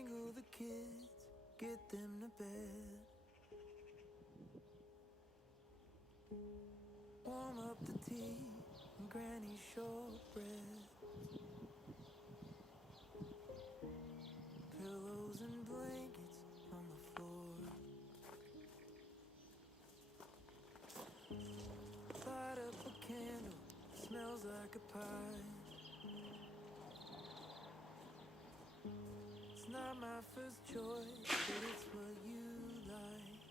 wrangle the kids, get them to bed. Warm up the tea and Granny's shortbread. Pillows and blankets on the floor. Light up a candle, smells like a pie. It's not my first choice, but it's what you like.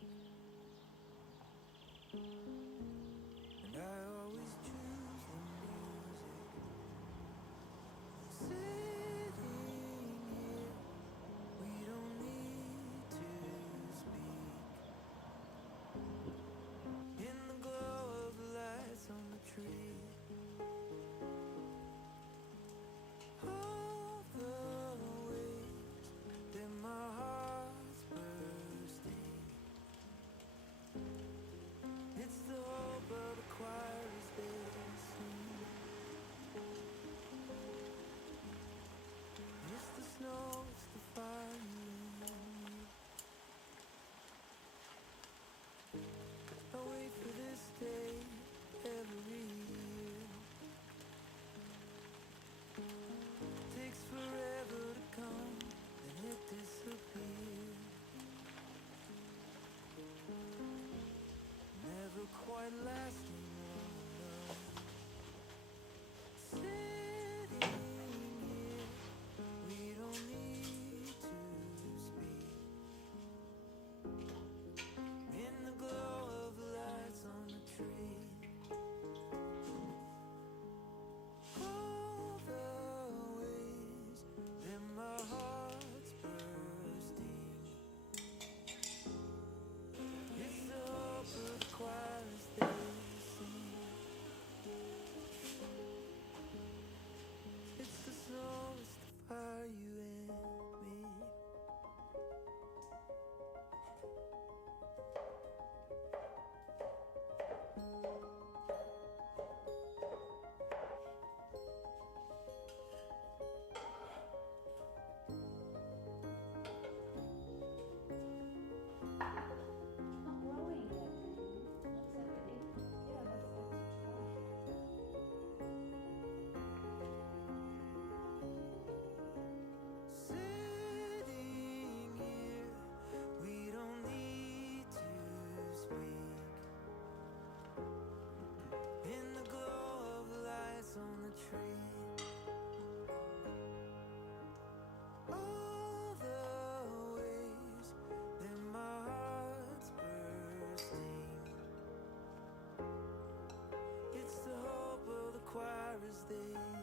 And I always choose the music. Sitting here, we don't need to speak. In the glow of the lights on the tree. All the ways that my heart's bursting. It's the hope of the choir as they sing. It's the snow, it's the fire you need. I wait for this day every year. Takes forever to come, then it disappears. Never quite lasting long enough. Sitting here, we don't need to speak. In the glow of the lights on the tree. All the ways that my heart's bursting. It's the hope of the choir as they sing. It's the snow, it's the fire, you and me. Not growing yet. Looks like it. Yeah, that's Sitting here, we don't need to speak. In the glow of the lights on the tree. All the ways that my heart's bursting. It's the hope of the choir as they